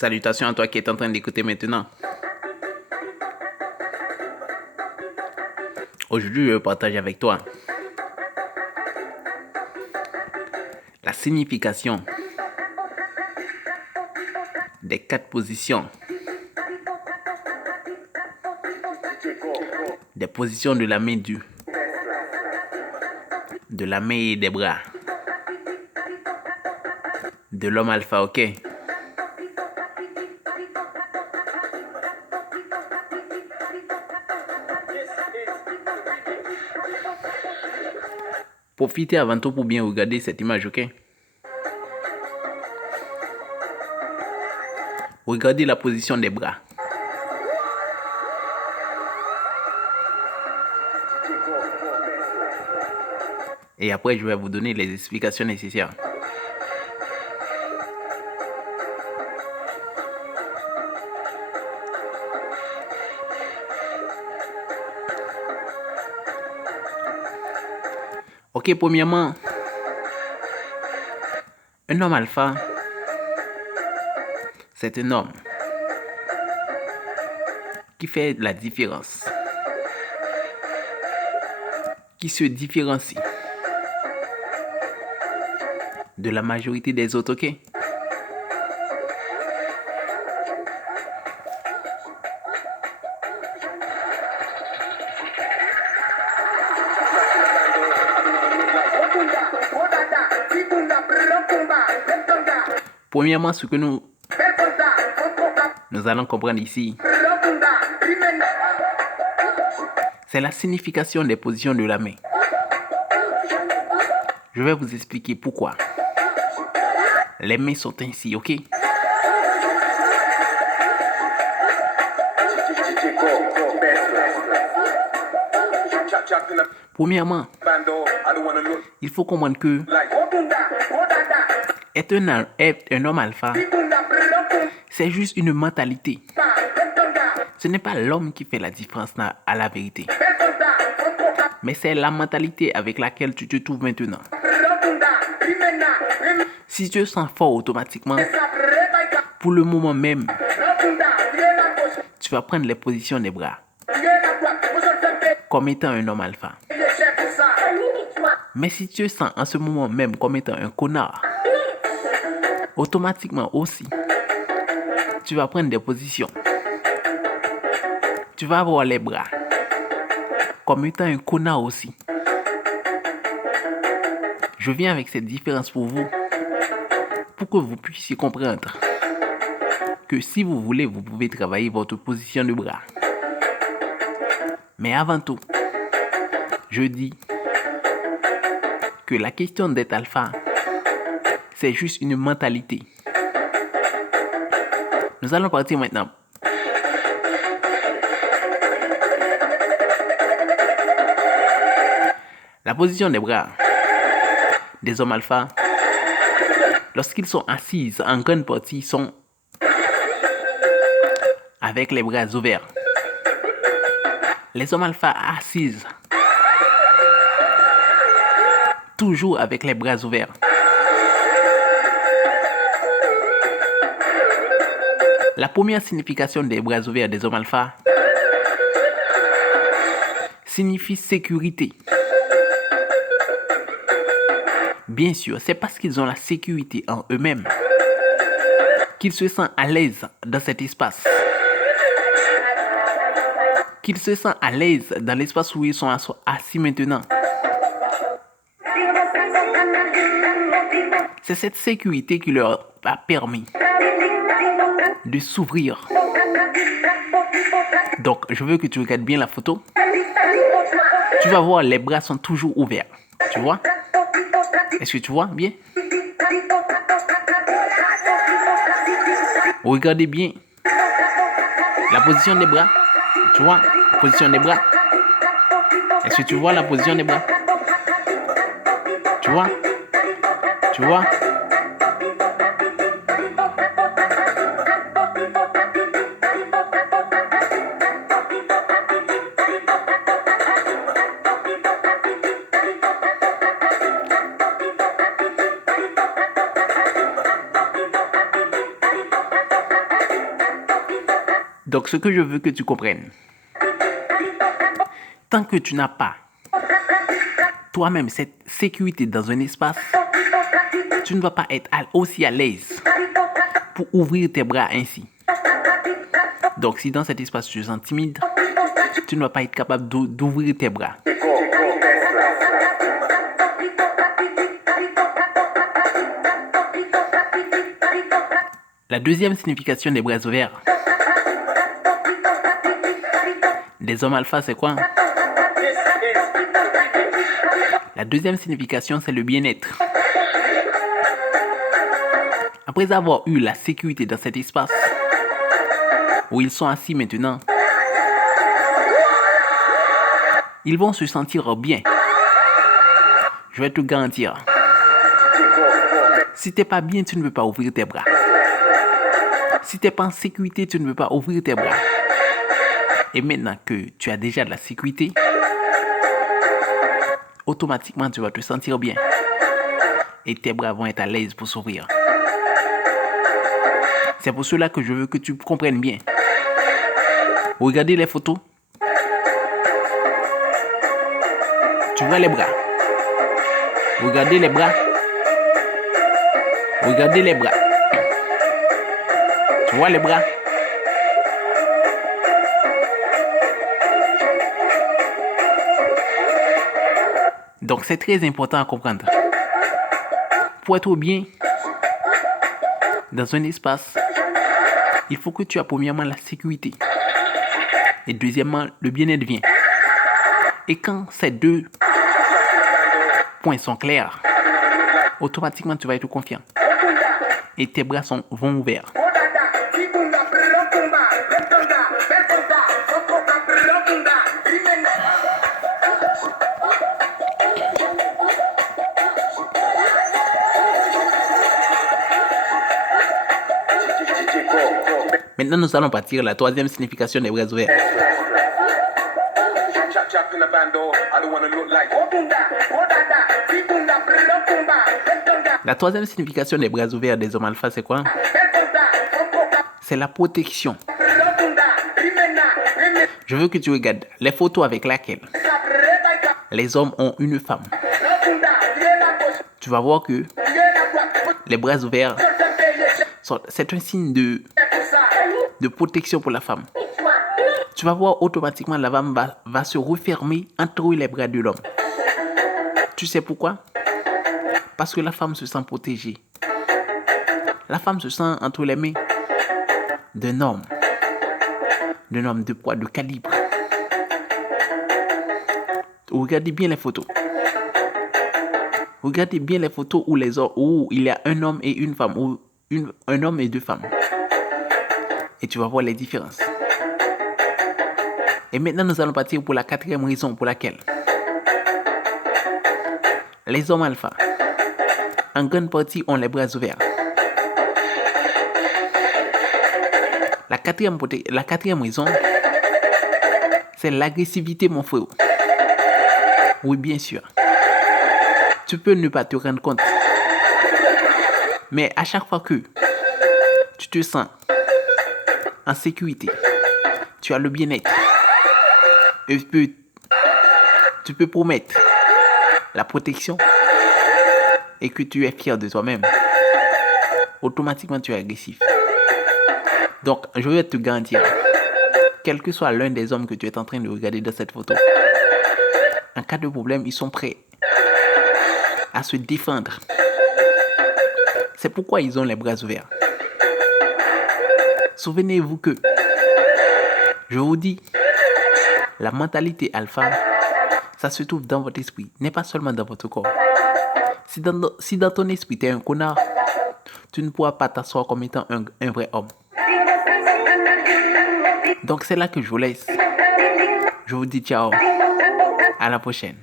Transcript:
Salutations à toi qui es en train d'écouter maintenant. Aujourd'hui, je vais partager avec toi la signification des 4 positions, des positions de la main de la main et des bras, de l'homme alpha, ok? Profitez avant tout pour bien regarder cette image, ok? Regardez la position des bras. Et après, je vais vous donner les explications nécessaires. Ok, premièrement, un homme alpha, c'est un homme qui fait la différence, qui se différencie de la majorité des autres, ok? Premièrement, ce que nous allons comprendre ici, c'est la signification des positions de la main. Je vais vous expliquer pourquoi les mains sont ainsi, ok? Premièrement, il faut comprendre que être un homme alpha, c'est juste une mentalité. Ce n'est pas l'homme qui fait la différence à la vérité, mais c'est la mentalité avec laquelle tu te trouves maintenant. Si tu te sens fort automatiquement, pour le moment même, tu vas prendre les positions des bras comme étant un homme alpha. Mais si tu te sens en ce moment même comme étant un connard, automatiquement aussi, tu vas prendre des positions. Tu vas avoir les bras comme étant un connard aussi. Je viens avec cette différence pour vous, pour que vous puissiez comprendre que si vous voulez, vous pouvez travailler votre position de bras. Mais avant tout, je dis que la question d'être alpha, c'est juste une mentalité. Nous allons partir maintenant. La position des bras des hommes alpha, lorsqu'ils sont assis, en grande partie, sont avec les bras ouverts. Les hommes alpha assis, toujours avec les bras ouverts. La première signification des bras ouverts des hommes alpha signifie sécurité. Bien sûr, c'est parce qu'ils ont la sécurité en eux-mêmes qu'ils se sentent à l'aise dans cet espace. Qu'ils se sentent à l'aise dans l'espace où ils sont assis maintenant. C'est cette sécurité qui leur a permis de s'ouvrir. Donc, je veux que tu regardes bien la photo. Tu vas voir, les bras sont toujours ouverts. Tu vois? Est-ce que tu vois bien? Regardez bien la position des bras. Tu vois? Position des bras. Est-ce que tu vois la position des bras? Tu vois? Tu vois? Donc, ce que je veux que tu comprennes, tant que tu n'as pas toi-même cette sécurité dans un espace, tu ne vas pas être aussi à l'aise pour ouvrir tes bras ainsi. Donc, si dans cet espace tu te sens timide, tu ne vas pas être capable d'ouvrir tes bras. La deuxième signification des bras ouverts des hommes alpha, c'est quoi? La deuxième signification, c'est le bien-être. Après avoir eu la sécurité dans cet espace où ils sont assis maintenant, ils vont se sentir bien. Je vais te garantir. Si tu n'es pas bien, tu ne veux pas ouvrir tes bras. Si tu n'es pas en sécurité, tu ne veux pas ouvrir tes bras. Et maintenant que tu as déjà de la sécurité, automatiquement, tu vas te sentir bien. Et tes bras vont être à l'aise pour s'ouvrir. C'est pour cela que je veux que tu comprennes bien. Regardez les photos. Tu vois les bras. Regardez les bras. Regardez les bras. Tu vois les bras. Donc, c'est très important à comprendre. Pour être bien dans un espace, il faut que tu aies premièrement la sécurité. Et deuxièmement, le bien-être vient. Et quand ces deux points sont clairs, automatiquement, tu vas être confiant. Et tes bras vont ouverts. Maintenant, nous allons partir à la troisième signification des bras ouverts. La troisième signification des bras ouverts des hommes alpha, c'est quoi? C'est la protection. Je veux que tu regardes les photos avec lesquelles les hommes ont une femme. Tu vas voir que les bras ouverts, c'est un signe de protection pour la femme. Tu vas voir automatiquement la femme va se refermer entre les bras de l'homme. Tu sais pourquoi? Parce que la femme se sent protégée. La femme se sent entre les mains d'un homme de poids, de calibre. Regardez bien les photos. Regardez bien les photos où il y a un homme et une femme, ou un homme et deux femmes. Et tu vas voir les différences. Et maintenant, nous allons partir pour la quatrième raison pour laquelle les hommes alpha, en grande partie, ont les bras ouverts. La quatrième raison, c'est l'agressivité, mon frère. Oui, bien sûr. Tu peux ne pas te rendre compte. Mais à chaque fois que tu te sens en sécurité, tu as le bien-être, et tu peux promettre la protection et que tu es fier de toi-même, automatiquement tu es agressif. Donc, je vais te garantir, quel que soit l'un des hommes que tu es en train de regarder dans cette photo, en cas de problème, ils sont prêts à se défendre. C'est pourquoi ils ont les bras ouverts. Souvenez-vous que, je vous dis, la mentalité alpha, ça se trouve dans votre esprit, n'est pas seulement dans votre corps. Si dans ton esprit, tu es un connard, tu ne pourras pas t'asseoir comme étant un vrai homme. Donc c'est là que je vous laisse. Je vous dis ciao. À la prochaine.